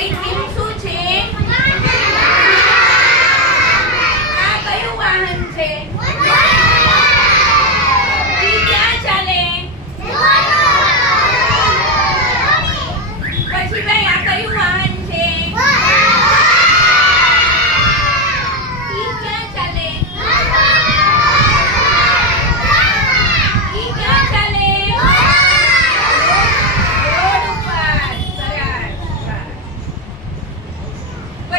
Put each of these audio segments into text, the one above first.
આપણી થીમ શું છે? આ કયું વાહન છે?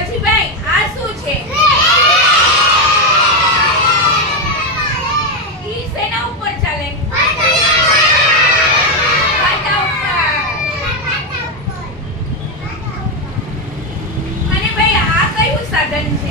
પછી ભાઈ આ શું છે? ઉપર ચાલે? અને ભાઈ આ કયું સાધન છે?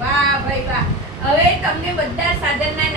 વાહ ભાઈ વાહ. હવે તમને બધા સાધનના